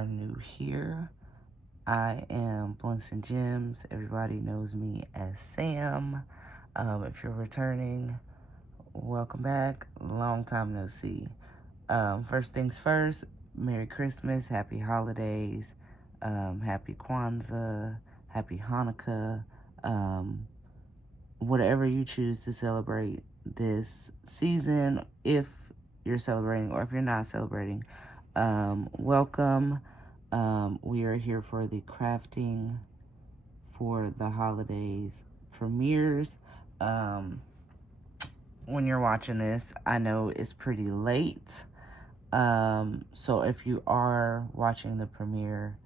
are new here, I am Bluntz Gemz. Everybody knows me as Sam. If you're returning, welcome back. Long time no see. First things first, Merry Christmas, Happy Holidays, Happy Kwanzaa, Happy Hanukkah, whatever you choose to celebrate this season, if you're celebrating or if you're not celebrating, welcome. We are here for the crafting for the holidays premieres. When you're watching this, I know it's pretty late. So if you are watching the premiere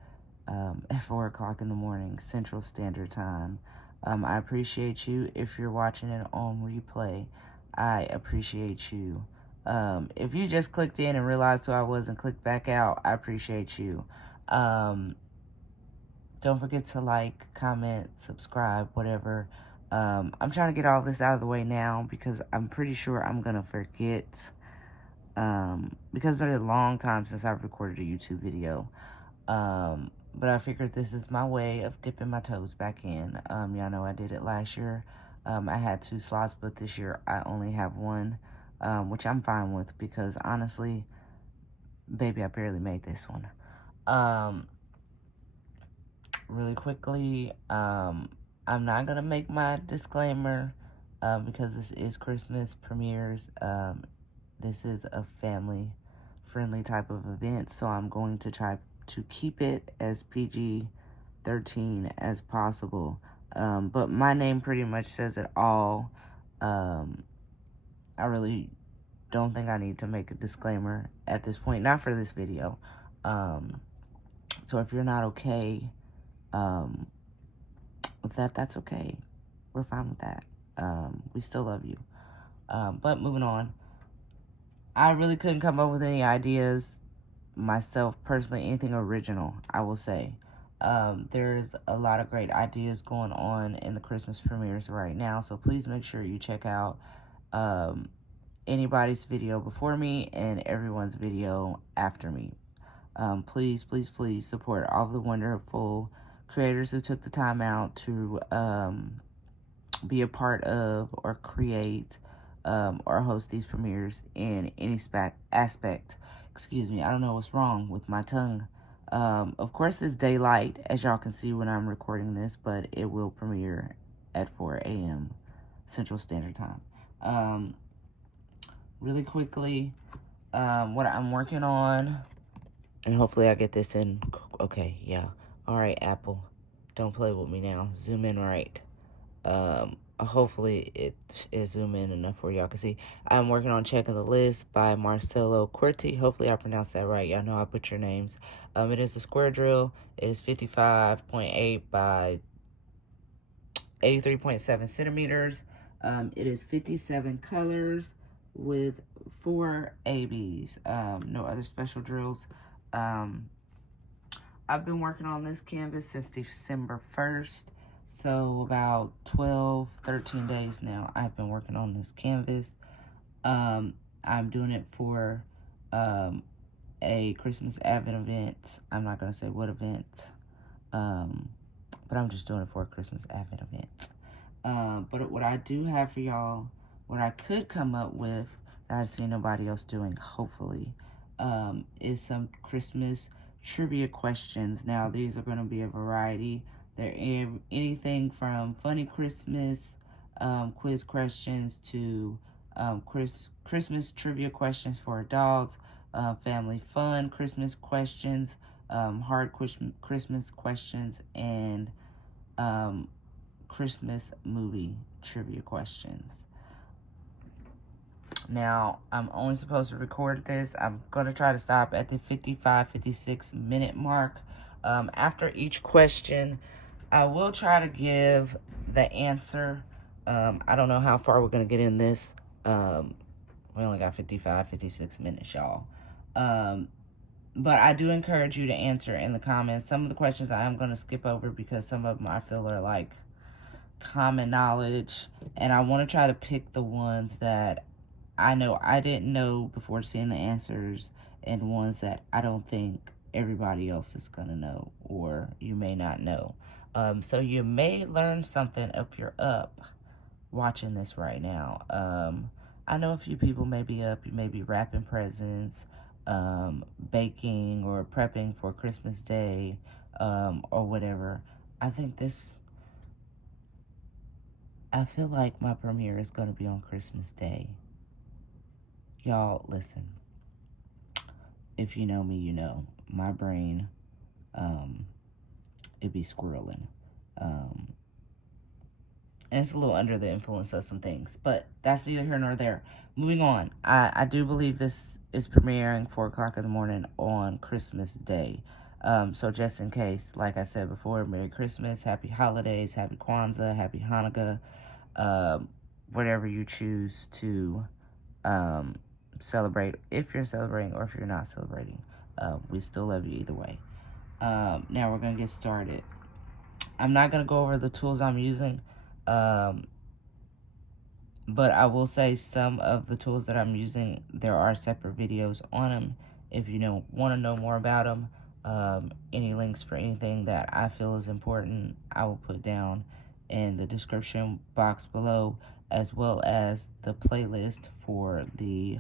at 4 o'clock in the morning, Central Standard Time, I appreciate you. If you're watching it on replay, I appreciate you. If you just clicked in and realized who I was and clicked back out, I appreciate you. Don't forget to like, comment, subscribe, whatever. I'm trying to get all this out of the way now because I'm pretty sure I'm going to forget. Because it's been a long time since I've recorded a YouTube video. But I figured this is my way of dipping my toes back in. Y'all know I did it last year. I had 2 slots, but this year I only have 1, which I'm fine with because honestly, baby, I barely made this one. Really quickly, I'm not going to make my disclaimer because this is Christmas premieres. This is a family-friendly type of event, so I'm going to try to keep it as PG-13 as possible. But my name pretty much says it all. I really don't think I need to make a disclaimer at this point, not for this video. So if you're not okay with that, that's okay. We're fine with that. We still love you. But moving on. I really couldn't come up with any ideas myself personally, anything original, I will say. There's a lot of great ideas going on in the Christmas premieres right now, so please make sure you check out anybody's video before me and everyone's video after me. Please, please, please support all the wonderful creators who took the time out to be a part of or create or host these premieres in any aspect. Excuse me, I don't know what's wrong with my tongue. Of course, it's daylight, as y'all can see when I'm recording this, but it will premiere at 4 a.m. Central Standard Time. Really quickly, what I'm working on, and hopefully I get this in. Okay, yeah. All right, Apple, don't play with me now. Zoom in right. Hopefully it is zoom in enough where y'all can see. I'm working on Checking the List by Marcelo Corti. Hopefully I pronounced that right. Y'all know I put your names. It is a square drill. It is 55.8 by 83.7 centimeters. It is 57 colors with 4 ABs. No other special drills. I've been working on this canvas since December 1st. So about 12, 13 days now, I've been working on this canvas. I'm doing it for a Christmas Advent event. I'm not going to say what event, but I'm just doing it for a Christmas Advent event. But what I do have for y'all, what I could come up with that I've seen nobody else doing, hopefully, is some Christmas trivia questions. Now, these are going to be a variety. They're anything from funny Christmas quiz questions to Christmas trivia questions for adults, family fun Christmas questions, hard Christmas questions, and Christmas movie trivia questions. Now, I'm only supposed to record this. I'm going to try to stop at the 56 minute mark. After each question, I will try to give the answer. I don't know how far we're going to get in this. We only got 56 minutes, y'all. But I do encourage you to answer in the comments. Some of the questions I am going to skip over because some of them I feel are like common knowledge. And I want to try to pick the ones that I know I didn't know before seeing the answers and ones that I don't think everybody else is going to know, or you may not know. So you may learn something if you're up watching this right now. I know a few people may be up. You may be wrapping presents, baking, or prepping for Christmas Day, or whatever. I feel like my premiere is going to be on Christmas Day. Y'all, listen. If you know me, you know. My brain, it be squirreling. And it's a little under the influence of some things. But that's neither here nor there. Moving on. I do believe this is premiering 4 o'clock in the morning on Christmas Day. So just in case, like I said before, Merry Christmas, Happy Holidays, Happy Kwanzaa, Happy Hanukkah, whatever you choose to celebrate, if you're celebrating or if you're not celebrating. We still love you either way. Now we're going to get started. I'm not going to go over the tools I'm using, but I will say some of the tools that I'm using, there are separate videos on them. If you want to know more about them, any links for anything that I feel is important, I will put down in the description box below, as well as the playlist for the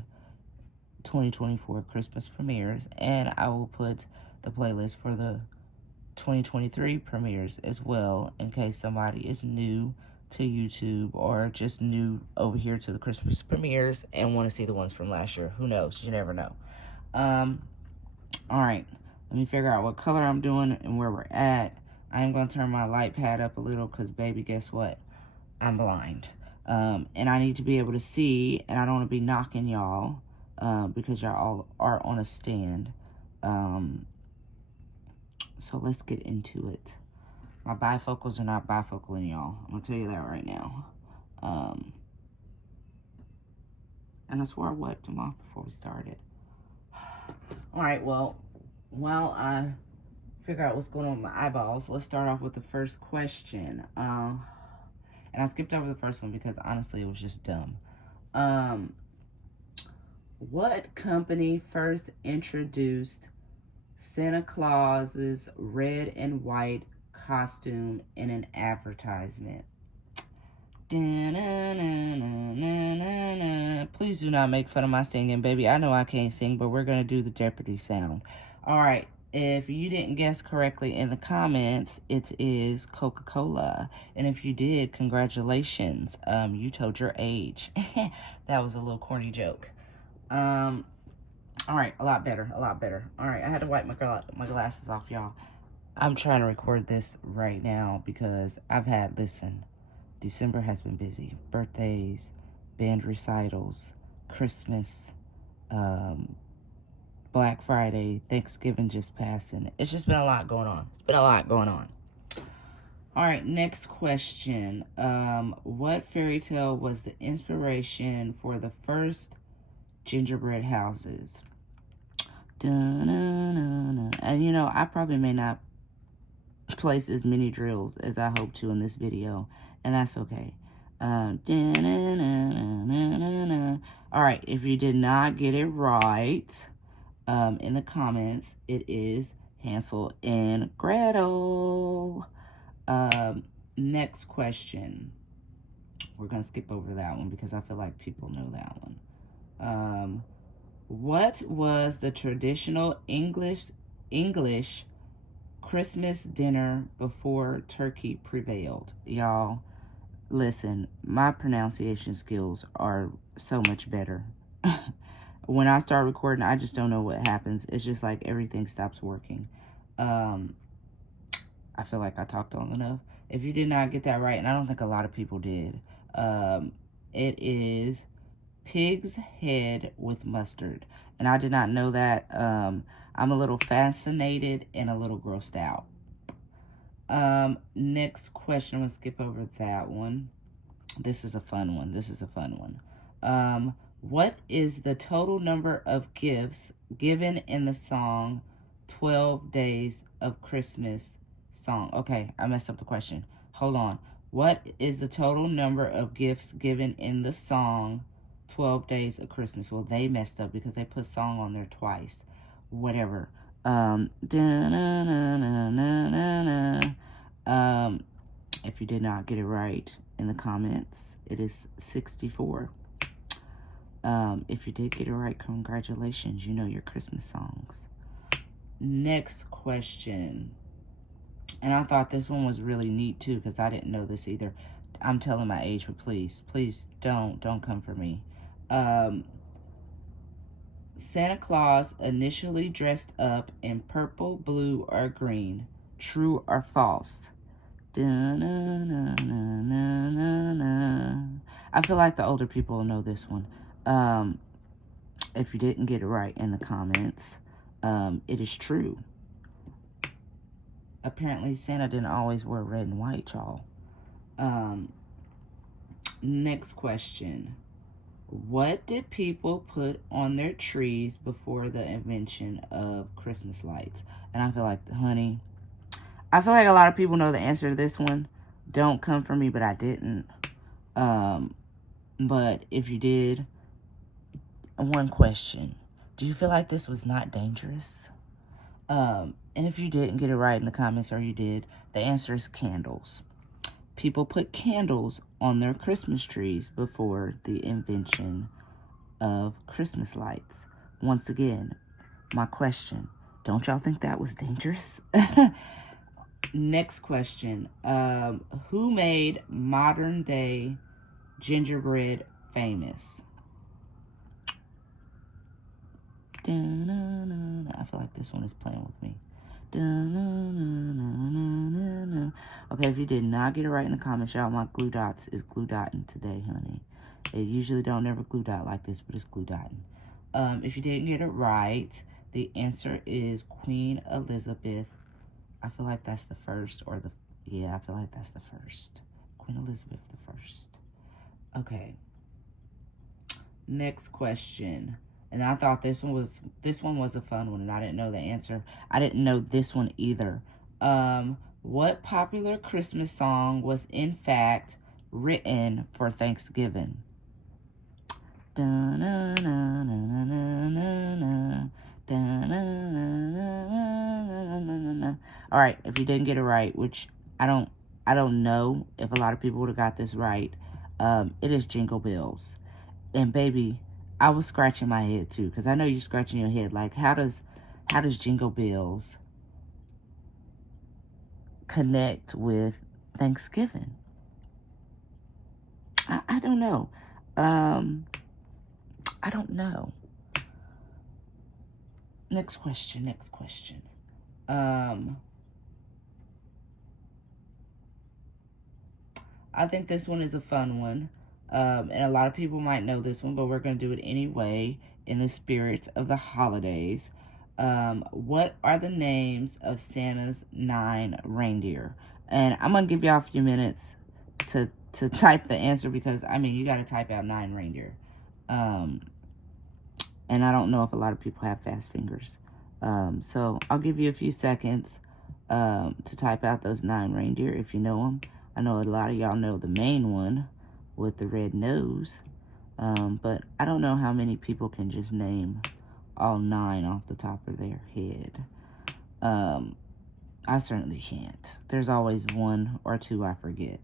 2024 Christmas premieres, and I will put the playlist for the 2023 premieres as well, in case somebody is new to YouTube or just new over here to the Christmas premieres and want to see the ones from last year. Who knows? You never know. Alright, let me figure out what color I'm doing and where we're at. I am going to turn my light pad up a little because, baby, guess what? I'm blind. And I need to be able to see, and I don't want to be knocking y'all because y'all all are on a stand. So let's get into it. My bifocals are not bifocaling, y'all. I'm going to tell you that right now. And I swear I wiped them off before we started. Alright, well, while I figure out what's going on with my eyeballs, let's start off with the first question. And I skipped over the first one because, honestly, it was just dumb. What company first introduced Santa Claus's red and white costume in an advertisement? Please do not make fun of my singing, baby. I know I can't sing, but we're going to do the Jeopardy sound. All right. If you didn't guess correctly in the comments, it is Coca-Cola. And if you did, congratulations. You told your age. That was a little corny joke. All right, a lot better, a lot better. All right, I had to wipe my glasses off, y'all. I'm trying to record this right now because December has been busy. Birthdays, band recitals, Christmas, Black Friday, Thanksgiving just passing. It's just been a lot going on. It's been a lot going on. All right, next question. What fairy tale was the inspiration for the first gingerbread houses? And I probably may not place as many drills as I hope to in this video, and that's okay. All right, if you did not get it right in the comments, it is Hansel and Gretel. Next question. We're going to skip over that one because I feel like people know that one. What was the traditional English Christmas dinner before turkey prevailed? Y'all, listen, my pronunciation skills are so much better. When I start recording, I just don't know what happens. It's just like everything stops working. I feel like I talked long enough. If you did not get that right, and I don't think a lot of people did, it is pig's head with mustard. And I did not know that. I'm a little fascinated and a little grossed out. Next question. I'm going to skip over that one. This is a fun one. What is the total number of gifts given in the song 12 Days of Christmas song? Okay, I messed up the question. Hold on. What is the total number of gifts given in the song 12 Days of Christmas? Well, they messed up because they put song on there twice. Whatever. If you did not get it right in the comments, it is 64. If you did get it right, congratulations. You know your Christmas songs. Next question. And I thought this one was really neat too, because I didn't know this either. I'm telling my age, but please don't come for me. Santa Claus initially dressed up in purple, blue, or green. True or false? I feel like the older people will know this one. If you didn't get it right in the comments, it is true. Apparently, Santa didn't always wear red and white, y'all. Next question. What did people put on their trees before the invention of Christmas lights? And I feel like, honey, I feel like a lot of people know the answer to this one. Don't come for me, but I didn't. But if you did, one question. Do you feel like this was not dangerous? And if you didn't get it right in the comments, or you did, the answer is candles. People put candles on their Christmas trees before the invention of Christmas lights. Once again, my question, don't y'all think that was dangerous? Next question. Who made modern day gingerbread famous? I feel like this one is playing with me. Okay, if you did not get it right in the comments, y'all, my glue dots is glue dotting today, honey. They usually don't ever glue dot like this, but it's glue dotting. If you didn't get it right, the answer is Queen Elizabeth. I feel like that's the first, or yeah, I feel like that's the first. Queen Elizabeth the first. Okay. Next question. And I thought this one was a fun one, and I didn't know the answer. I didn't know this one either. What popular Christmas song was in fact written for Thanksgiving? All right, if you didn't get it right, which I don't know if a lot of people would have got this right, it is Jingle Bells. And baby, I was scratching my head too, because I know you're scratching your head. Like, how does Jingle Bells connect with Thanksgiving? I don't know. I don't know. Next question. I think this one is a fun one. And a lot of people might know this one, but we're going to do it anyway in the spirit of the holidays. What are the names of Santa's 9 reindeer? And I'm going to give y'all a few minutes to type the answer, because, I mean, you got to type out 9 reindeer. And I don't know if a lot of people have fast fingers. So I'll give you a few seconds to type out those 9 reindeer if you know them. I know a lot of y'all know the main one with the red nose. But I don't know how many people can just name all 9 off the top of their head. I certainly can't. There's always 1 or 2 I forget.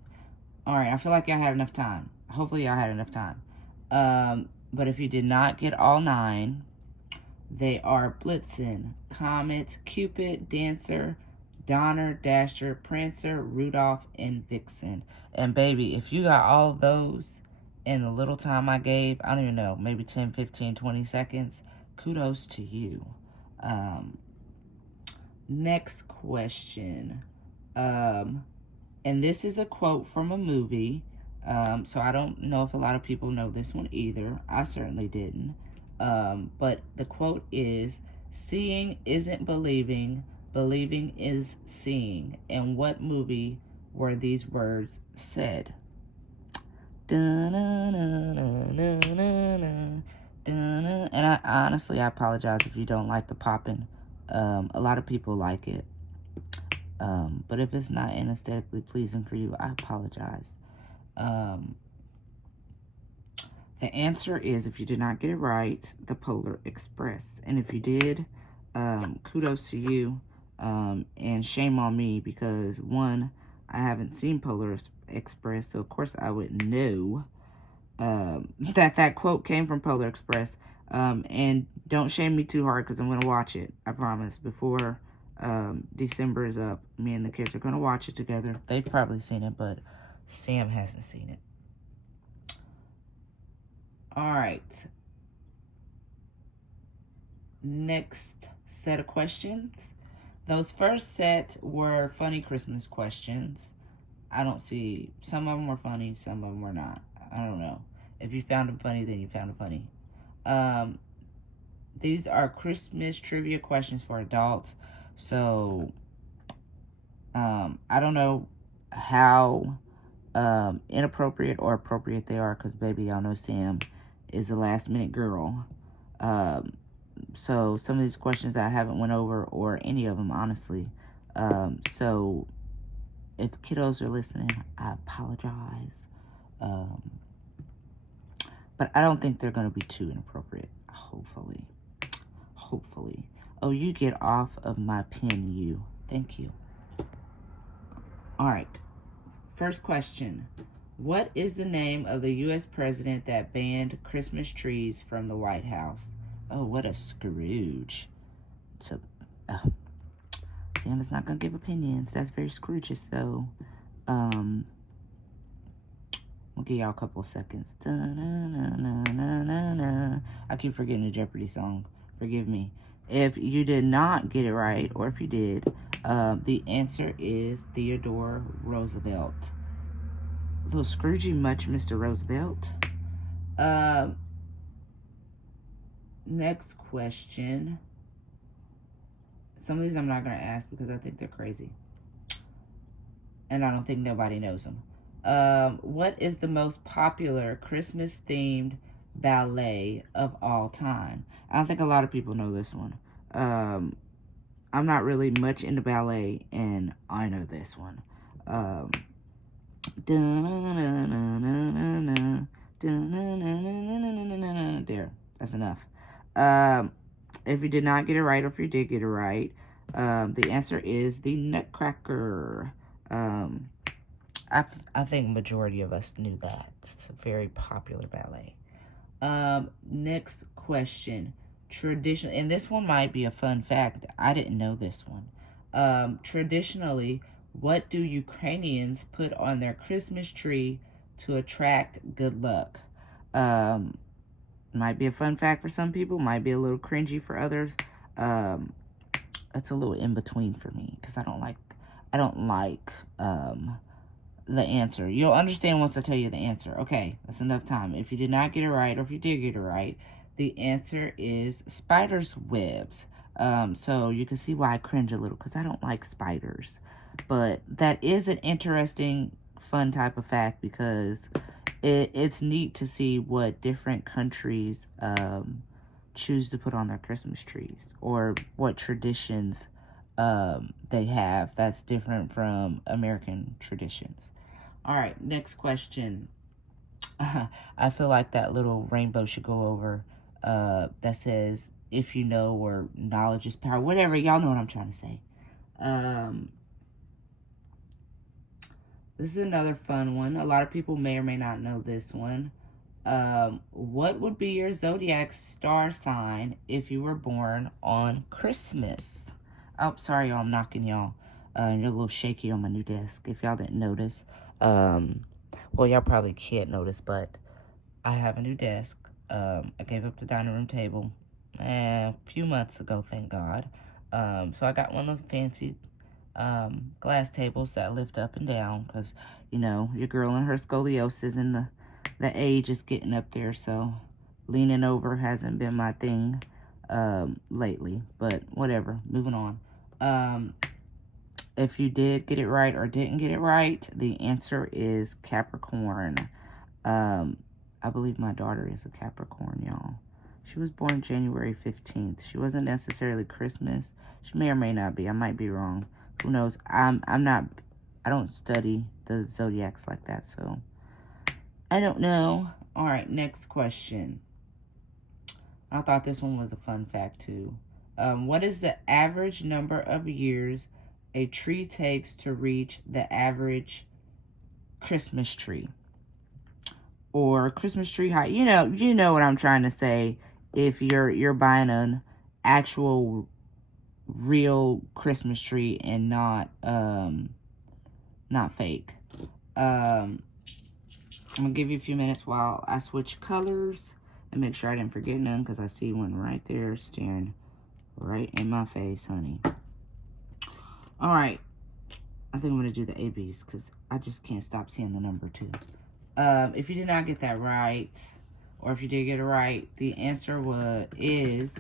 Alright, I feel like y'all had enough time. Hopefully y'all had enough time. But if you did not get all 9, they are Blitzen, Comet, Cupid, Dancer, Donner, Dasher, Prancer, Rudolph, and Vixen. And baby, if you got all of those in the little time I gave, I don't even know, maybe 10, 15, 20 seconds, kudos to you. Next question. And this is a quote from a movie. So I don't know if a lot of people know this one either. I certainly didn't. But the quote is, "Seeing isn't believing, believing is seeing." In what movie were these words said? And I honestly, I apologize if you don't like the popping. A lot of people like it. But if it's not aesthetically pleasing for you, I apologize. The answer is, if you did not get it right, the Polar Express. And if you did, kudos to you. And shame on me because, one, I haven't seen Polar Express, so of course I would know that quote came from Polar Express. And don't shame me too hard because I'm going to watch it, I promise. Before December is up, me and the kids are going to watch it together. They've probably seen it, but Sam hasn't seen it. Alright. Next set of questions. Those first set were funny Christmas questions. I don't see, some of them were funny, some of them were not. I don't know. If you found them funny, then you found them funny. These are Christmas trivia questions for adults. So, I don't know how inappropriate or appropriate they are, because baby, y'all know Sam is a last minute girl. So some of these questions I haven't went over, or any of them, honestly. So if kiddos are listening, I apologize. But I don't think they're going to be too inappropriate, hopefully. Hopefully. Oh, you get off of my pen, you. Thank you. All right. First question. What is the name of the U.S. president that banned Christmas trees from the White House? Oh, what a Scrooge. So, Sam is not going to give opinions. That's very Scrooge's, though. We'll give y'all a couple of seconds. I keep forgetting the Jeopardy song. Forgive me. If you did not get it right, or if you did, the answer is Theodore Roosevelt. A little Scroogey much, Mr. Roosevelt. Next question. Some of these I'm not going to ask because I think they're crazy. And I don't think nobody knows them. What is the most popular Christmas-themed ballet of all time? I don't think a lot of people know this one. I'm not really much into ballet, and I know this one. There, that's enough. If you did not get it right, or if you did get it right, the answer is the Nutcracker. I think majority of us knew that. It's a very popular ballet. Next question. Tradition, and this one might be a fun fact. I didn't know this one. Traditionally, what do Ukrainians put on their Christmas tree to attract good luck? Might be a fun fact for some people. Might be a little cringy for others. It's a little in between for me because I don't like the answer. You'll understand once I tell you the answer. Okay, that's enough time. If you did not get it right, or if you did get it right, the answer is spiders' webs. So you can see why I cringe a little, because I don't like spiders. But that is an interesting, fun type of fact, because it's neat to see what different countries choose to put on their Christmas trees, or what traditions they have that's different from American traditions. All right, next question. I feel like that little rainbow should go over that says, if you know, or knowledge is power, whatever. Y'all know what I'm trying to say. This is another fun one. A lot of people may or may not know this one. What would be your zodiac star sign if you were born on Christmas? Oh, sorry, y'all, I'm knocking y'all. You're a little shaky on my new desk, if y'all didn't notice. Well, y'all probably can't notice, but I have a new desk. I gave up the dining room table a few months ago, thank God. So I got one of those fancy glass tables that lift up and down, because, you know, your girl and her scoliosis and the age is getting up there, so leaning over hasn't been my thing lately, but whatever, moving on. If you did get it right or didn't get it right, the answer is Capricorn. I believe my daughter is a Capricorn, y'all. She was born January 15th. She wasn't necessarily Christmas. She may or may not be. I might be wrong. Who knows? I don't study the zodiacs like that, so I don't know. All right, next question. I thought this one was a fun fact, too. What is the average number of years a tree takes to reach the average Christmas tree? Or Christmas tree height? You know what I'm trying to say. If you're buying an actual real Christmas tree and not fake. I'm gonna give you a few minutes while I switch colors and make sure I didn't forget none, because I see one right there staring right in my face, honey. All right, I think I'm gonna do the ABs because I just can't stop seeing the number 2. If you did not get that right, or if you did get it right, the answer is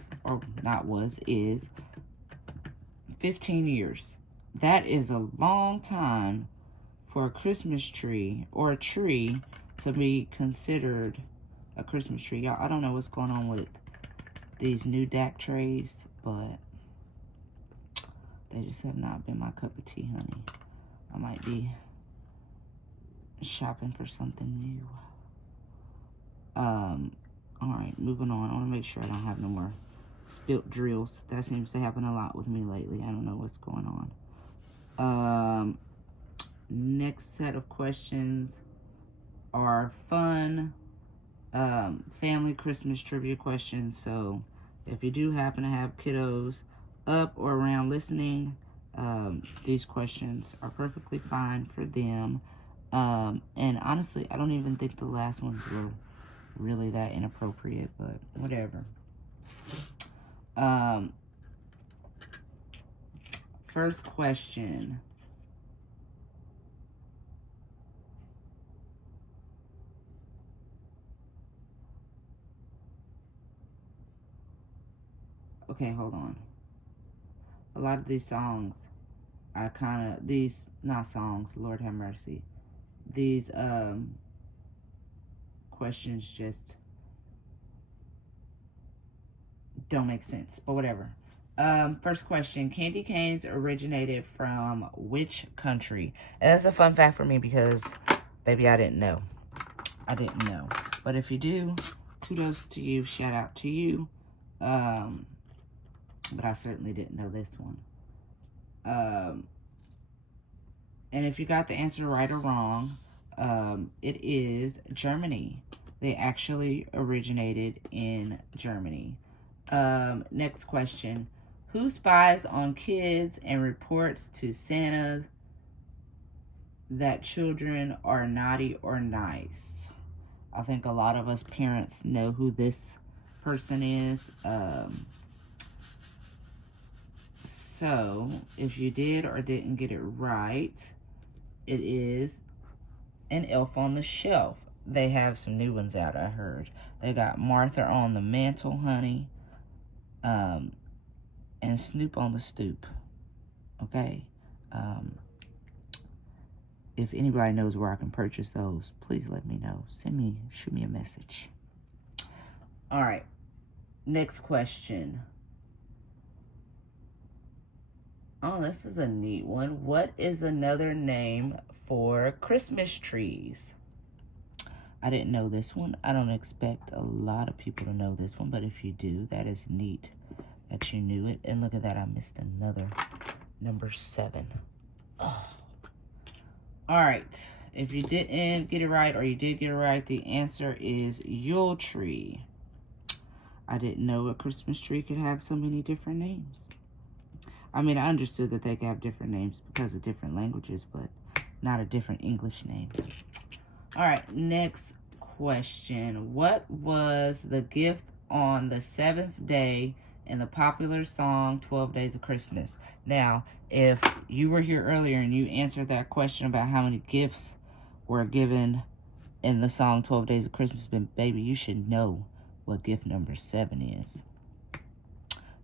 15 years. That is a long time for a Christmas tree or a tree to be considered a Christmas tree. Y'all, I don't know what's going on with these new DAC trays, but they just have not been my cup of tea, honey. I might be shopping for something new. All right, moving on. I want to make sure I don't have no more spilt drills. That seems to happen a lot with me lately. I don't know what's going on. Next set of questions are fun family Christmas trivia questions. So if you do happen to have kiddos up or around listening, these questions are perfectly fine for them. And honestly, I don't even think the last ones were really that inappropriate, but whatever. First question. Okay, hold on. A lot of these songs are not songs, Lord have mercy. These questions just don't make sense, but whatever. First question, candy canes originated from which country? And that's a fun fact for me because, baby, I didn't know. But if you do, kudos to you, shout out to you. But I certainly didn't know this one. And if you got the answer right or wrong, it is Germany. They actually originated in Germany. Next question. Who spies on kids and reports to Santa that children are naughty or nice? I think a lot of us parents know who this person is. So, if you did or didn't get it right, it is an Elf on the Shelf. They have some new ones out, I heard. They got Martha on the Mantle, honey. And Snoop on the Stoop. Okay? If anybody knows where I can purchase those, please let me know. Shoot me a message. All right. Next question. Oh, this is a neat one. What is another name for Christmas trees? I didn't know this one. I don't expect a lot of people to know this one, but if you do, that is neat that you knew it. And look at that, I missed another number 7. Oh. All right. If you didn't get it right or you did get it right, the answer is Yule tree. I didn't know a Christmas tree could have so many different names. I mean, I understood that they could have different names because of different languages, but not a different English name. All right, next question. What was the gift on the 7th day in the popular song 12 Days of Christmas? Now, if you were here earlier and you answered that question about how many gifts were given in the song 12 Days of Christmas, then baby, you should know what gift number 7 is.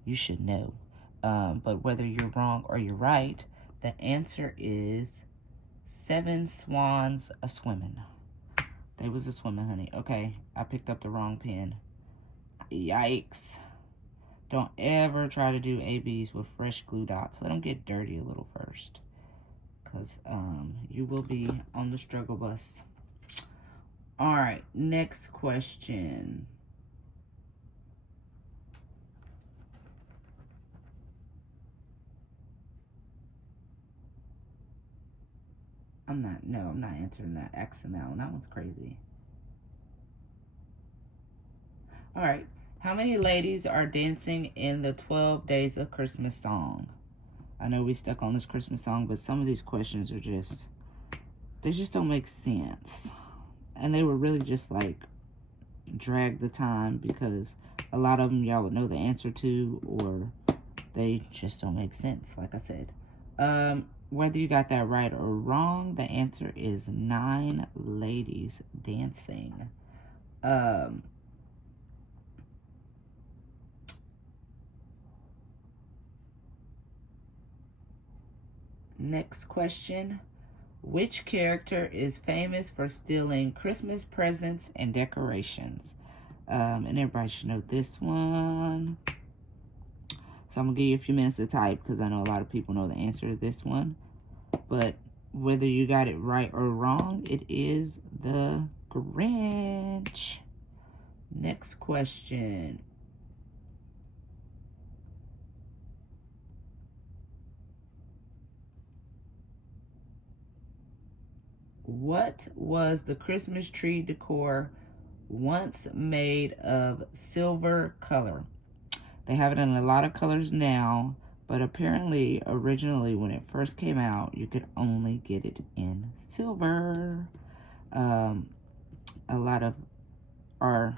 You should know. But whether you're wrong or you're right, the answer is 7 swans a-swimming. They was a-swimming, honey. Okay, I picked up the wrong pen. Yikes. Don't ever try to do ABs with fresh glue dots. Let them get dirty a little first. Because you will be on the struggle bus. All right, next question. I'm not answering that. Asking that one. That one's crazy. All right. How many ladies are dancing in the 12 Days of Christmas song? I know we stuck on this Christmas song, but some of these questions are just, they just don't make sense. And they were really just like, drag the time, because a lot of them y'all would know the answer to, or they just don't make sense, like I said. Whether you got that right or wrong, the answer is 9 ladies dancing. Next question. Which character is famous for stealing Christmas presents and decorations? And everybody should know this one. So I'm going to give you a few minutes to type, because I know a lot of people know the answer to this one. But whether you got it right or wrong, it is the Grinch. Next question. What was the Christmas tree decor once made of silver color? They have it in a lot of colors now, but apparently, originally, when it first came out, you could only get it in silver. A lot of our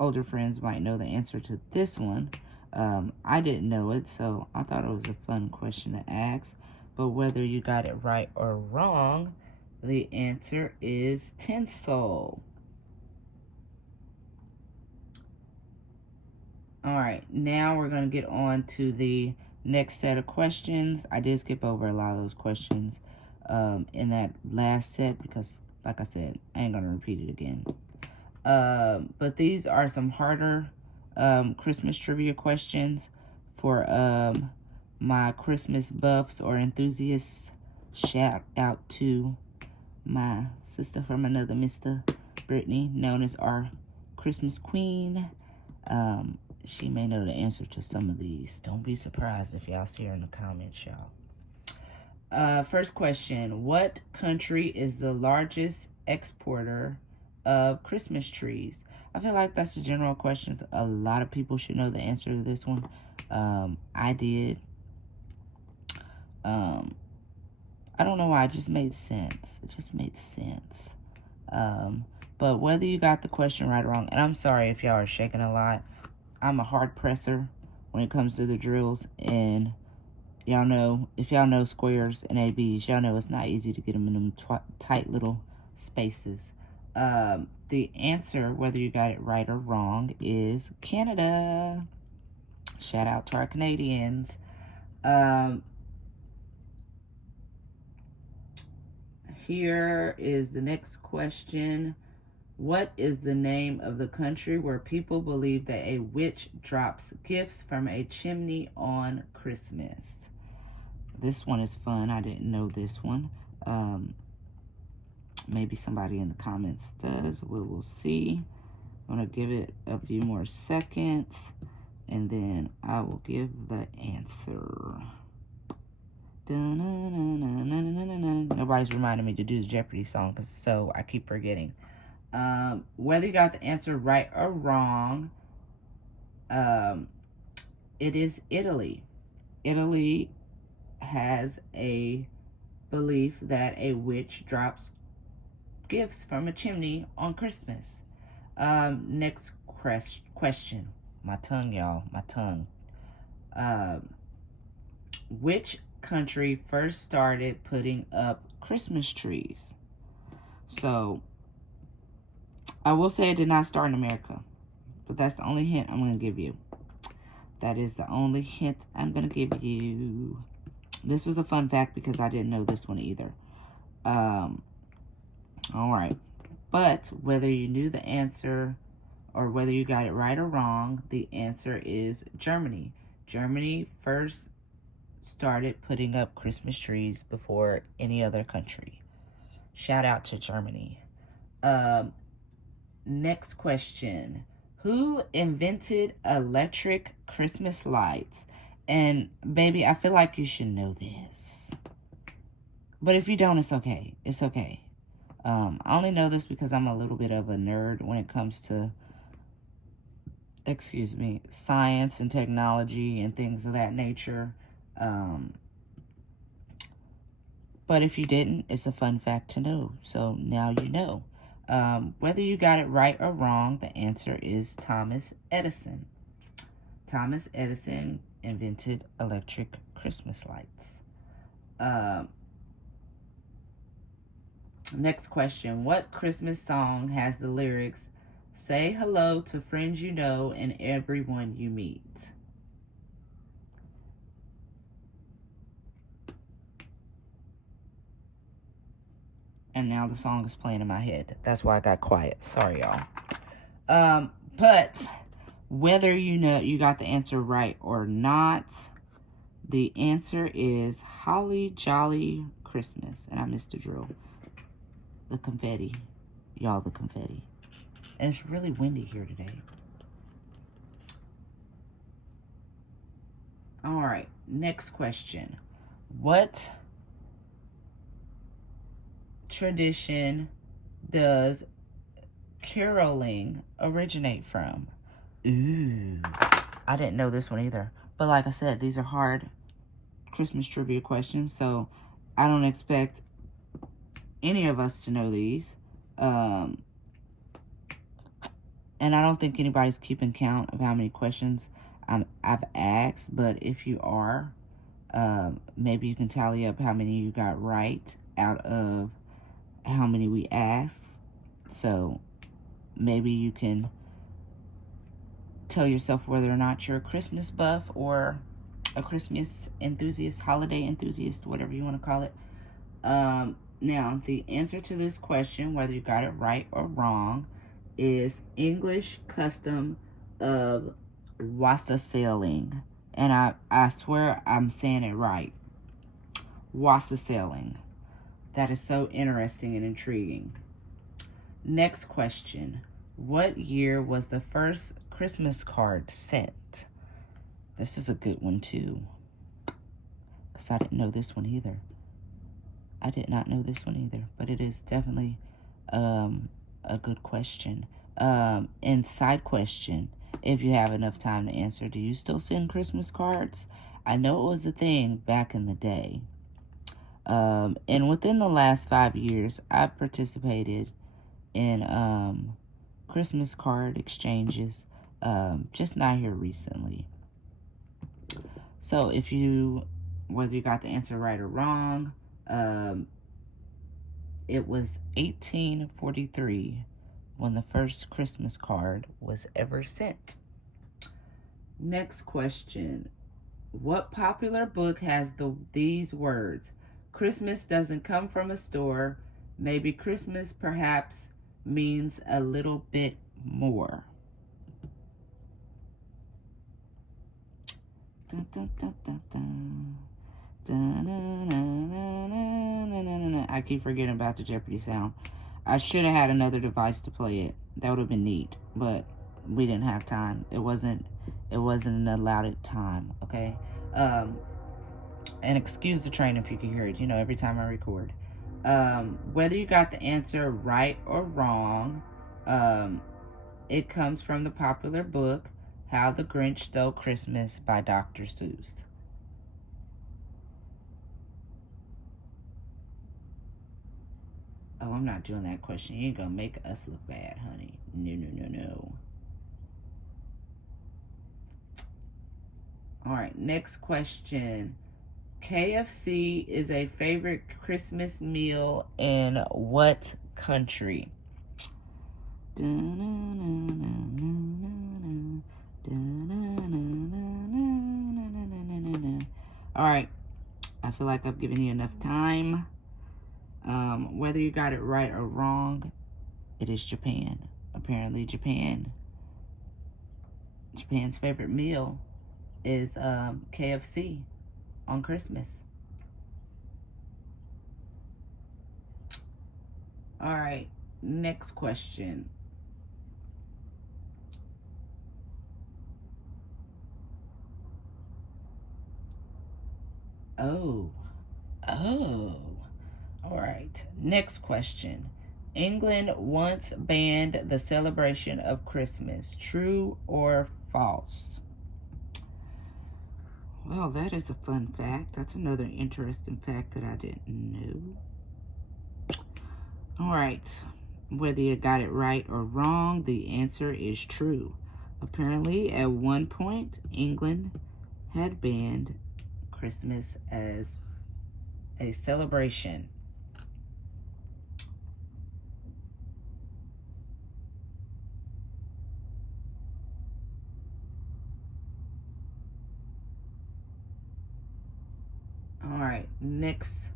older friends might know the answer to this one. I didn't know it, so I thought it was a fun question to ask. But whether you got it right or wrong, the answer is tinsel. All right, now we're going to get on to the next set of questions. I did skip over a lot of those questions in that last set because, like I said, I ain't going to repeat it again. But these are some harder Christmas trivia questions for my Christmas buffs or enthusiasts. Shout out to my sister from another Mr. Brittany, known as our Christmas queen. She may know the answer to some of these. Don't be surprised if y'all see her in the comments, y'all. First question. What country is the largest exporter of Christmas trees? I feel like that's a general question. A lot of people should know the answer to this one. I did. I don't know why, it just made sense. It just made sense. But whether you got the question right or wrong, and I'm sorry if y'all are shaking a lot. I'm a hard presser when it comes to the drills, and y'all know, if y'all know squares and ABs, y'all know it's not easy to get them in them tight little spaces. The answer, whether you got it right or wrong, is Canada. Shout out to our Canadians. Here is the next question. What is the name of the country where people believe that a witch drops gifts from a chimney on Christmas? This one is fun. I didn't know this one. Maybe somebody in the comments does. We will see. I'm going to give it a few more seconds, and then I will give the answer. Nobody's reminding me to do the Jeopardy song, so I keep forgetting. Whether you got the answer right or wrong, it is Italy. Italy has a belief that a witch drops gifts from a chimney on Christmas. Next question. My tongue, y'all. My tongue. Which country first started putting up Christmas trees? So, I will say it did not start in America, but that's the only hint I'm going to give you. That is the only hint I'm going to give you. This was a fun fact because I didn't know this one either. All right. But whether you knew the answer or whether you got it right or wrong, the answer is Germany. Germany first started putting up Christmas trees before any other country. Shout out to Germany. Next question. Who invented electric Christmas lights? And baby, I feel like you should know this. But if you don't, it's okay. It's okay. I only know this because I'm a little bit of a nerd when it comes to, excuse me, science and technology and things of that nature. But if you didn't, it's a fun fact to know. So now you know. Whether you got it right or wrong, the answer is Thomas Edison. Thomas Edison invented electric Christmas lights. Next question. What Christmas song has the lyrics, "Say hello to friends you know and everyone you meet"? And now the song is playing in my head. That's why I got quiet. Sorry, y'all. But whether you got the answer right or not, the answer is Holly Jolly Christmas. And I missed the drill. The confetti. Y'all, the confetti. And it's really windy here today. All right, next question. What tradition does caroling originate from? Ooh, I didn't know this one either. But like I said, these are hard Christmas trivia questions, so I don't expect any of us to know these. And I don't think anybody's keeping count of how many questions I've asked, but if you are, maybe you can tally up how many you got right out of how many we asked. So maybe you can tell yourself whether or not you're a Christmas buff or a Christmas enthusiast, holiday enthusiast, whatever you want to call it. Now, the answer to this question, whether you got it right or wrong, is English custom of wassailing. And I swear I'm saying it right. Wassailing. That is so interesting and intriguing. Next question. What year was the first Christmas card sent? This is a good one too, because I didn't know this one either. I did not know this one either, but it is definitely a good question. And side question, if you have enough time to answer, do you still send Christmas cards? I know it was a thing back in the day. And within the last 5 years, I've participated in Christmas card exchanges, just not here recently. So if whether you got the answer right or wrong, it was 1843 when the first Christmas card was ever sent. Next question. What popular book has these words? Christmas doesn't come from a store. Maybe Christmas perhaps means a little bit more. Dun, dun, dun, dun, dun. I keep forgetting about the Jeopardy sound. I should have had another device to play it. That would have been neat, but we didn't have time. It wasn't an allotted time, okay? And excuse the train if you can hear it, every time I record. Whether you got the answer right or wrong, it comes from the popular book, How the Grinch Stole Christmas by Dr. Seuss. Oh, I'm not doing that question. You ain't gonna make us look bad, honey. No, no, no, no. All right, next question. KFC is a favorite Christmas meal in what country? All right, I feel like I've given you enough time. Whether you got it right or wrong, it is Japan. Apparently, Japan's favorite meal is KFC on Christmas. All right, next question. Oh. right, next question. England once banned the celebration of Christmas. True or false? Well, that is a fun fact. That's another interesting fact that I didn't know. All right, whether you got it right or wrong, the answer is true. Apparently, at one point, England had banned Christmas as a celebration. All right, next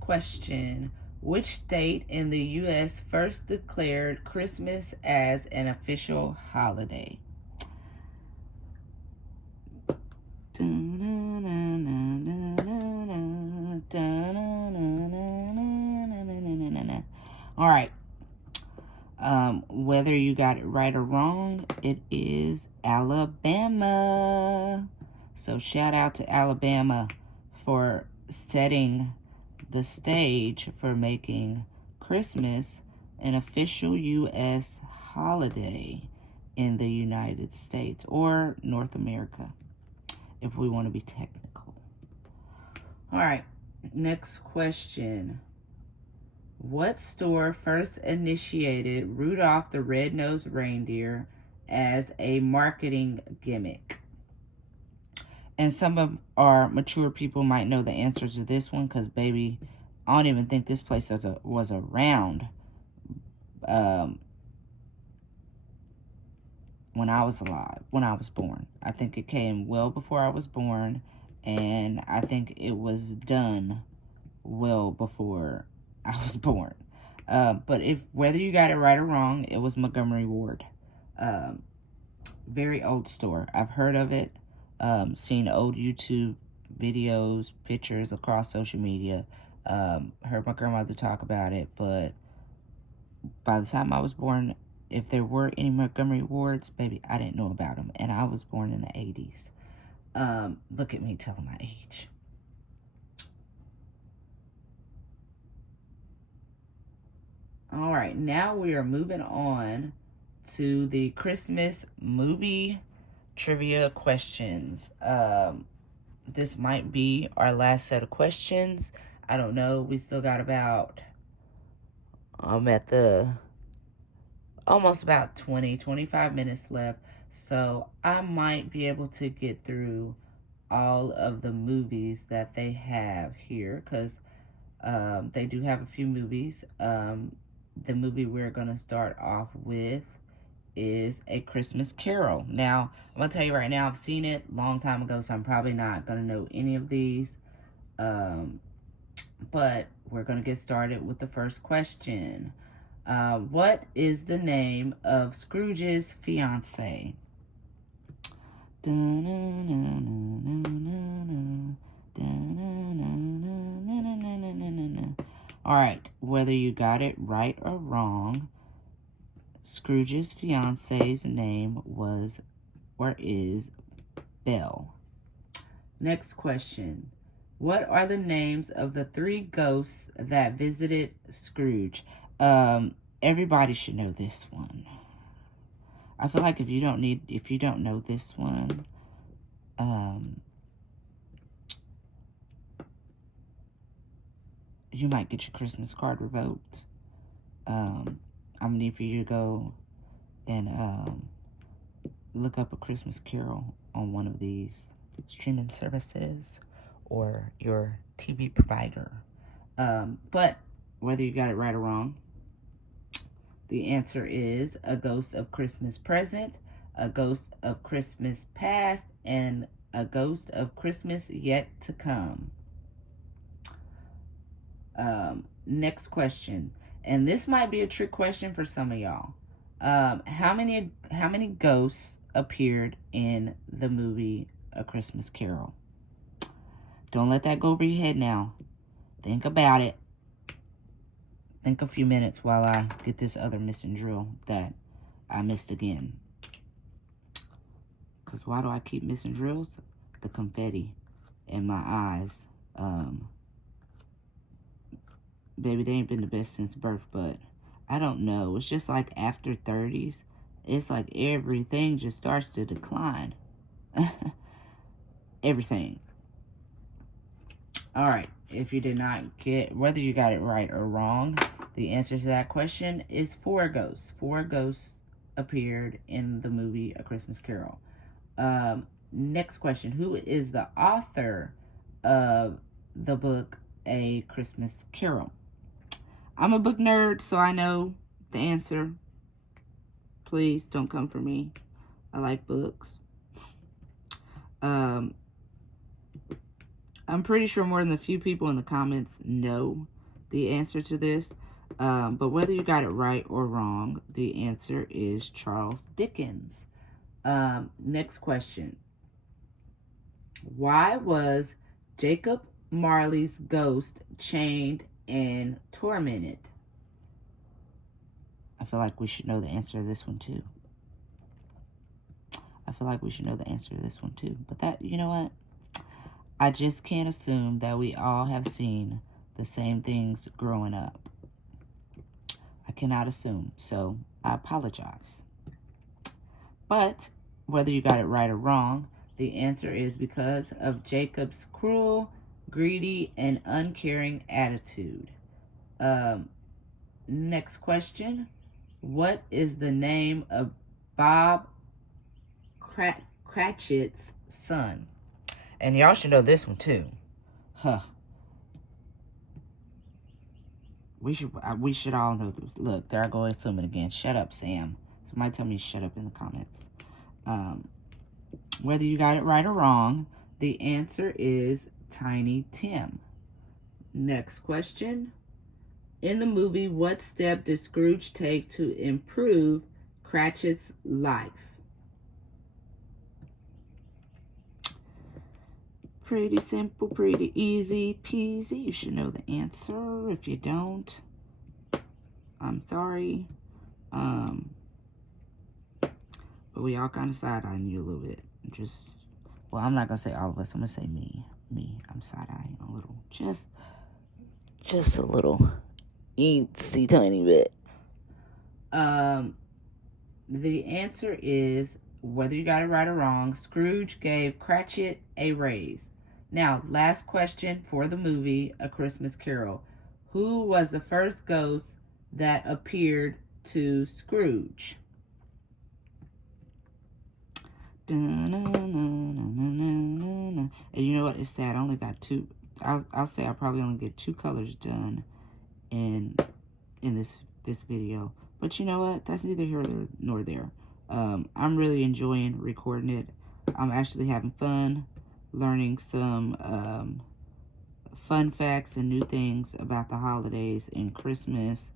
question. Which state in the U.S. first declared Christmas as an official holiday? All right. Whether you got it right or wrong, it is Alabama. So shout out to Alabama for setting the stage for making Christmas an official U.S. holiday in the United States or North America, if we want to be technical. All right, next question. What store first initiated Rudolph the Red-Nosed Reindeer as a marketing gimmick? And some of our mature people might know the answers to this one because, baby, I don't even think this place was around when I was alive, when I was born. I think it came well before I was born, and I think it was done well before I was born. But whether you got it right or wrong, it was Montgomery Ward. Very old store. I've heard of it, seen old YouTube videos, pictures across social media. Heard my grandmother talk about it, but by the time I was born, if there were any Montgomery Wards, baby, I didn't know about them, and I was born in the 80s. Look at me telling my age. All right, now we are moving on to the Christmas movie trivia questions. This might be our last set of questions. I don't know. We still got about, almost about 25 minutes left. So I might be able to get through all of the movies that they have here, because they do have a few movies. The movie we're going to start off with is A Christmas Carol. Now, I'm going to tell you right now, I've seen it a long time ago, so I'm probably not going to know any of these. But we're going to get started with the first question. What is the name of Scrooge's fiance? All right, whether you got it right or wrong, Scrooge's fiance's name was or is Belle. Next question. What are the names of the 3 ghosts that visited Scrooge? Everybody should know this one. I feel like if you don't know this one, you might get your Christmas card revoked. I'm gonna need for you to go and look up A Christmas Carol on one of these streaming services or your TV provider. But whether you got it right or wrong, the answer is A Ghost of Christmas Present, A Ghost of Christmas Past, and A Ghost of Christmas Yet to Come. Next question, and this might be a trick question for some of y'all. How many ghosts appeared in the movie A Christmas Carol? Don't let that go over your head now. Think about it. Think a few minutes while I get this other missing drill that I missed again. Because why do I keep missing drills? The confetti in my eyes baby, they ain't been the best since birth, but I don't know. It's just like after 30s, it's like everything just starts to decline. Everything. All right. If you did not get, whether you got it right or wrong, the answer to that question is 4 ghosts. 4 ghosts appeared in the movie A Christmas Carol. Next question. Who is the author of the book A Christmas Carol? I'm a book nerd, so I know the answer. Please don't come for me. I like books. I'm pretty sure more than a few people in the comments know the answer to this. But whether you got it right or wrong, the answer is Charles Dickens. Next question. Why was Jacob Marley's ghost chained and tormented? I feel like we should know the answer to this one too. But that, you know what? I just can't assume that we all have seen the same things growing up. I cannot assume, so I apologize. But whether you got it right or wrong, the answer is because of Jacob's cruel, greedy, and uncaring attitude. Next question. What is the name of Bob Cratchit's son? And y'all should know this one too. We should all know this. Look, there I go assuming again. Shut up, Sam. Somebody tell me to shut up in the comments. Whether you got it right or wrong, the answer is Tiny Tim. Next question. In the movie, what step did Scrooge take to improve Cratchit's life? Pretty simple, pretty easy peasy. You should know the answer. If you don't, I'm sorry. But we all kind of side-eyeing you a little bit. Well, I'm not going to say all of us. I'm going to say me. I'm side-eyeing a little. Just a little. Eensy tiny bit. The answer is, whether you got it right or wrong, Scrooge gave Cratchit a raise. Now, last question for the movie A Christmas Carol. Who was the first ghost that appeared to Scrooge? And you know what? It's sad. I only got 2. I'll say I probably only get 2 colors done in this video. But you know what? That's neither here nor there. I'm really enjoying recording it. I'm actually having fun learning some fun facts and new things about the holidays and Christmas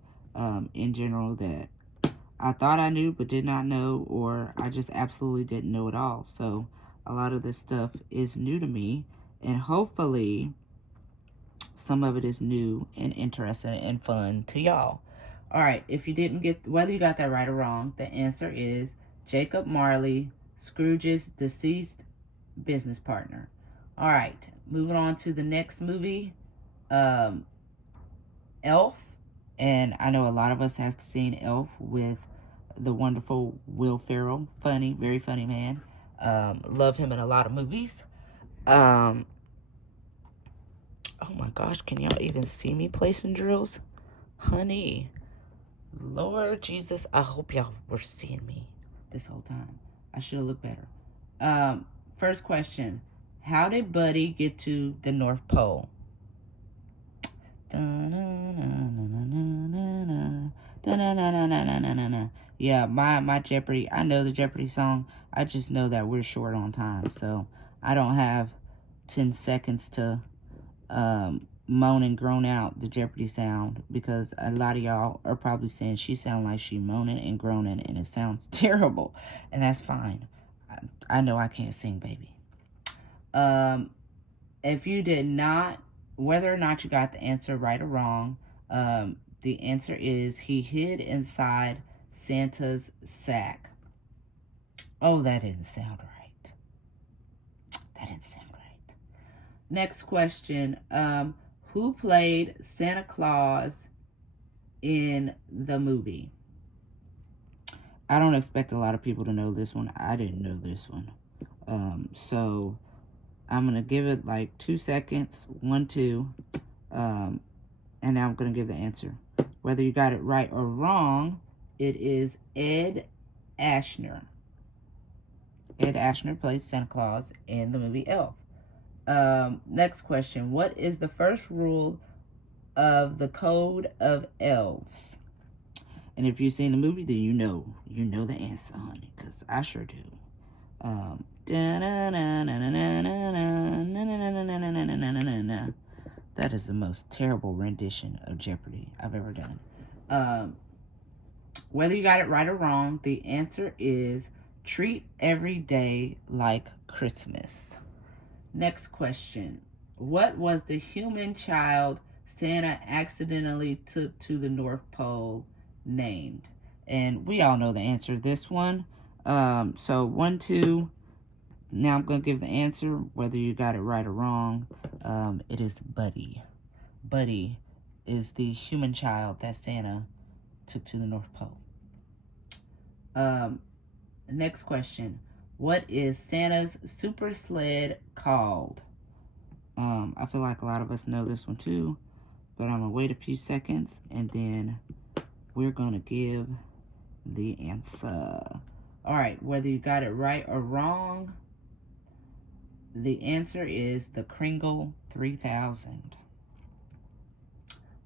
in general that I thought I knew but did not know, or I just absolutely didn't know at all. So a lot of this stuff is new to me, and hopefully some of it is new and interesting and fun to y'all. All right, if you didn't get, whether you got that right or wrong, the answer is Jacob Marley, Scrooge's deceased business partner. All right, moving on to the next movie, Elf. And I know a lot of us have seen Elf with the wonderful Will Ferrell. Funny, very funny man. Love him in a lot of movies. Oh my gosh, can y'all even see me placing drills? Honey, Lord Jesus, I hope y'all were seeing me this whole time. I should have looked better. First question. How did Buddy get to the North Pole? Yeah, my Jeopardy, I know the Jeopardy song. I just know that we're short on time, so I don't have 10 seconds to moan and groan out the Jeopardy sound, because a lot of y'all are probably saying she sounds like she moaning and groaning and it sounds terrible, and that's fine. I know I can't sing, baby. If you did not, whether or not you got the answer right or wrong, the answer is he hid inside Santa's sack. Oh, that didn't sound right. That didn't sound right. Next question. Who played Santa Claus in the movie? I don't expect a lot of people to know this one. I didn't know this one. So I'm going to give it like 2 seconds. 1, 2. And now I'm going to give the answer. Whether you got it right or wrong, it is Ed Asner. Ed Asner played Santa Claus in the movie Elf. Next question. What is the first rule of the Code of Elves? And if you've seen the movie, then you know the answer, honey, because I sure do. That is the most terrible rendition of Jeopardy I've ever done. Whether you got it right or wrong, the answer is treat every day like Christmas. Next question. What was the human child Santa accidentally took to the North Pole named? And we all know the answer to this one. So 1, 2. Now I'm going to give the answer, whether you got it right or wrong. It is Buddy. Buddy is the human child that Santa took to the North Pole. Next question. What is Santa's super sled called? I feel like a lot of us know this one too, but I'm going to wait a few seconds and then we're going to give the answer. All right, whether you got it right or wrong, the answer is the Kringle 3000.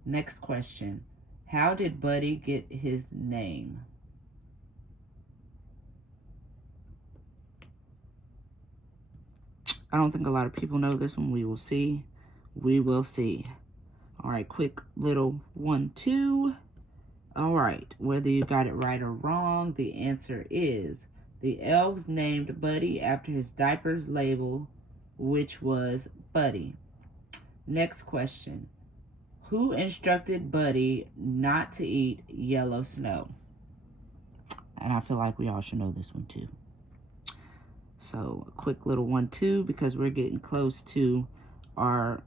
Next question. How did Buddy get his name? I don't think a lot of people know this one. We will see. We will see. All right, quick little 1, 2. All right, whether you got it right or wrong, the answer is the elves named Buddy after his diapers label, which was Buddy. Next question. Who instructed Buddy not to eat yellow snow? And I feel like we all should know this one too. So, a quick little 1, 2, because we're getting close to our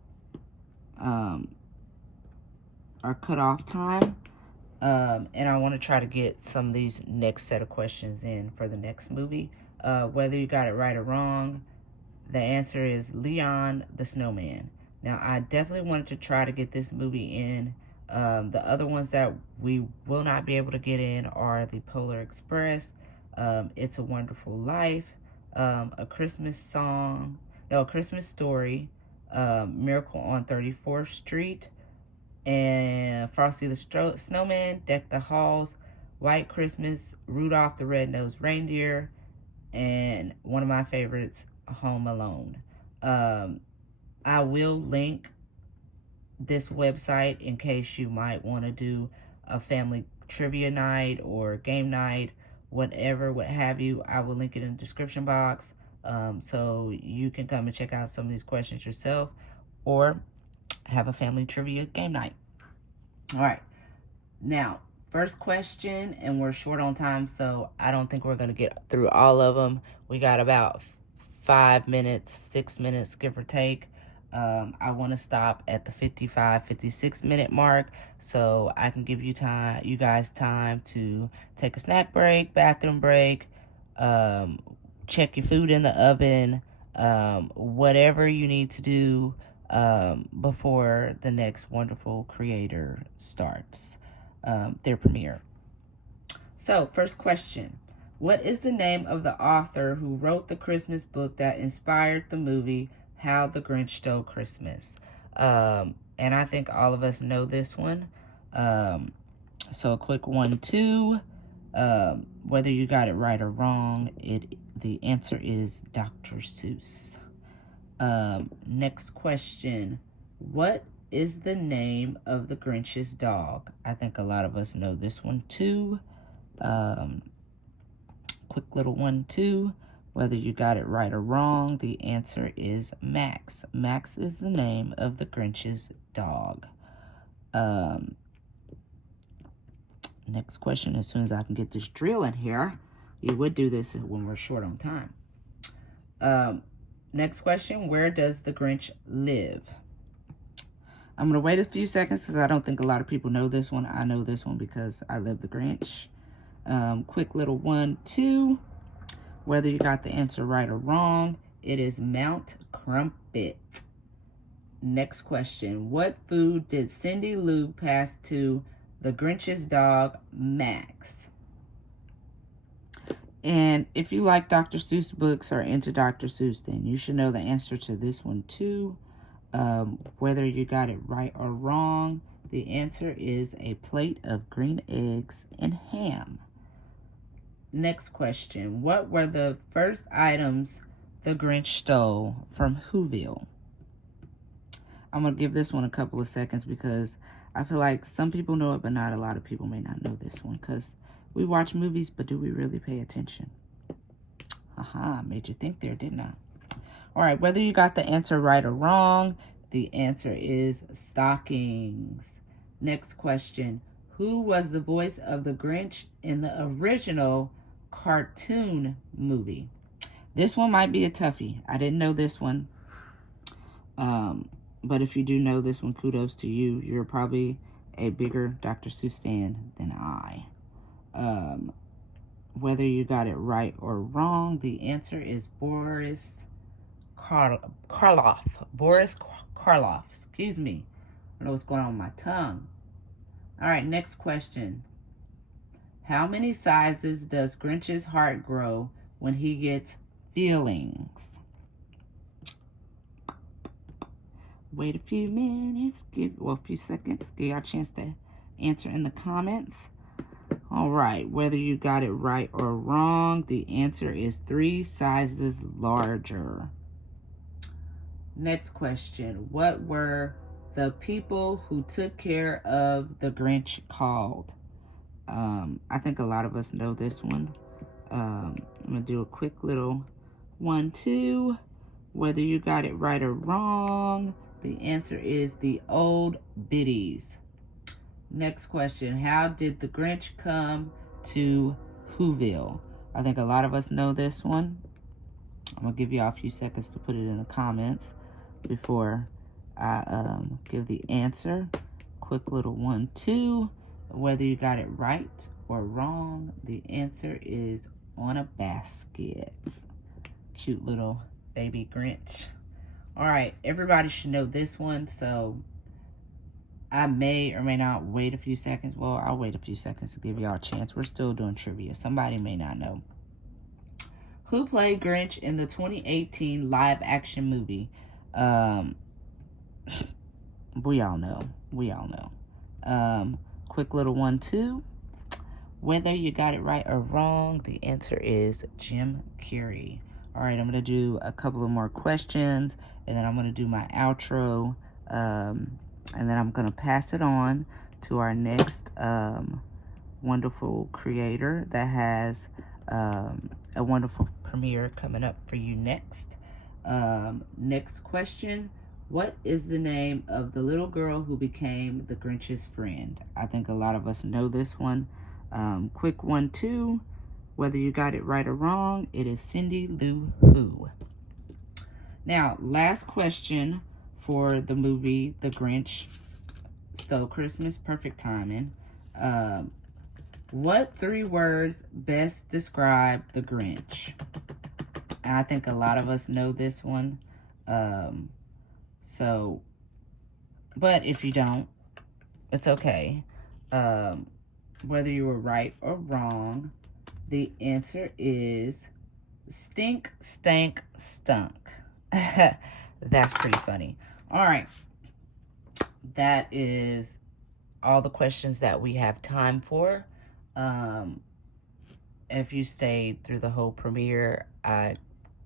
cutoff time. And I want to try to get some of these next set of questions in for the next movie. Whether you got it right or wrong, the answer is Leon the Snowman. Now, I definitely wanted to try to get this movie in. The other ones that we will not be able to get in are The Polar Express, It's a Wonderful Life, A Christmas Song, no, A Christmas Story, Miracle on 34th Street, and Frosty the Snowman, Deck the Halls, White Christmas, Rudolph the Red-Nosed Reindeer, and one of my favorites, Home Alone. I will link this website in case you might want to do a family trivia night or game night, whatever, what have you. I will link it in the description box, so you can come and check out some of these questions yourself or have a family trivia game night. All right. Now, first question, and we're short on time, so I don't think we're going to get through all of them. We got about 5 minutes, 6 minutes, give or take. I want to stop at the 55, 56 minute mark so I can give you guys time to take a snack break, bathroom break, check your food in the oven, whatever you need to do before the next wonderful creator starts their premiere. So, first question. What is the name of the author who wrote the Christmas book that inspired the movie How the Grinch Stole Christmas? And I think all of us know this one. So a quick 1, 2. Whether you got it right or wrong, the answer is Dr. Seuss. Next question. What is the name of the Grinch's dog? I think a lot of us know this one too. Quick little 1, 2. Whether you got it right or wrong, the answer is Max. Max is the name of the Grinch's dog. Next question, as soon as I can get this drill in here. You would do this when we're short on time. Next question, where does the Grinch live? I'm going to wait a few seconds because I don't think a lot of people know this one. I know this one because I live the Grinch. Quick little 1, 2. Whether you got the answer right or wrong, it is Mount Crumpet. Next question. What food did Cindy Lou pass to the Grinch's dog, Max? And if you like Dr. Seuss books or into Dr. Seuss, then you should know the answer to this one too. Whether you got it right or wrong, the answer is a plate of green eggs and ham. Next question. What were the first items the Grinch stole from Whoville? I'm going to give this one a couple of seconds because I feel like some people know it, but not a lot of people may not know this one because we watch movies, but do we really pay attention? Aha, made you think there, didn't I? All right, whether you got the answer right or wrong, the answer is stockings. Next question. Who was the voice of the Grinch in the original cartoon movie? This one might be a toughie. I didn't know this one. But if you do know this one, kudos to you. You're probably a bigger Dr. Seuss fan than I. Whether you got it right or wrong, the answer is Boris Karloff. Boris Karloff. Excuse me. I don't know what's going on with my tongue. All right, next question. How many sizes does Grinch's heart grow when he gets feelings? Wait a few minutes, a few seconds, give y'all a chance to answer in the comments. All right, whether you got it right or wrong, the answer is 3 sizes larger. Next question. What were the people who took care of the Grinch called? I think a lot of us know this one. I'm going to do a quick little 1, 2. Whether you got it right or wrong, the answer is the Old Biddies. Next question. How did the Grinch come to Whoville? I think a lot of us know this one. I'm going to give y'all a few seconds to put it in the comments before I give the answer. Quick little 1, 2. Whether you got it right or wrong, the answer is on a basket. Cute little baby Grinch. All right, everybody should know this one, so I may or may not wait a few seconds. Well, I'll wait a few seconds to give y'all a chance. We're still doing trivia. Somebody may not know. Who played Grinch in the 2018 live-action movie? We all know. We all know. Quick little 1, 2. Whether you got it right or wrong, the answer is Jim Carrey. All right, I'm going to do a couple of more questions, and then I'm going to do my outro, and then I'm going to pass it on to our next wonderful creator that has a wonderful premiere coming up for you next. Next question. What is the name of the little girl who became the Grinch's friend? I think a lot of us know this one. Quick 1, 2. Whether you got it right or wrong, it is Cindy Lou Who. Now, last question for the movie The Grinch Stole Christmas, Perfect Timing. What 3 words best describe the Grinch? I think a lot of us know this one. But if you don't, it's okay. Whether you were right or wrong, the answer is stink, stank, stunk. That's pretty funny. All right. That is all the questions that we have time for. If you stayed through the whole premiere, I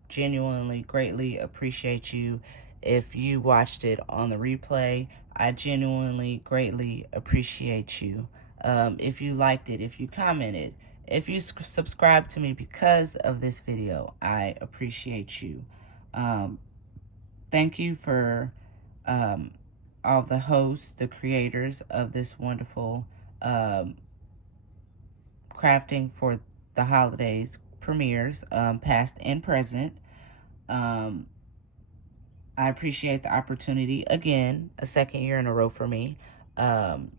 genuinely greatly appreciate you. If you watched it on the replay, I genuinely greatly appreciate you. If you liked it, if you commented, if you subscribed to me because of this video, I appreciate you. Thank you for all the hosts, the creators of this wonderful crafting for the holidays premieres, past and present. I appreciate the opportunity. Again, a second year in a row for me. I'm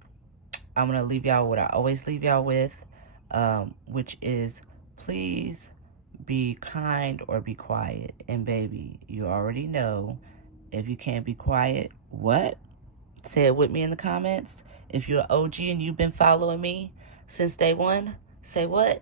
going to leave y'all what I always leave y'all with, which is please be kind or be quiet. And baby, you already know, if you can't be quiet, what? Say it with me in the comments. If you're an OG and you've been following me since day one, say what?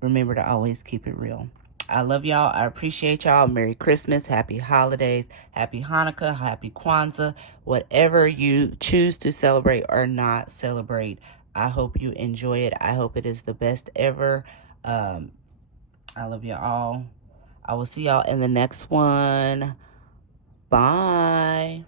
Remember to always keep it real. I love y'all. I appreciate y'all. Merry Christmas. Happy holidays. Happy Hanukkah. Happy Kwanzaa. Whatever you choose to celebrate or not celebrate, I hope you enjoy it. I hope it is the best ever. I love you all. I will see y'all in the next one. Bye.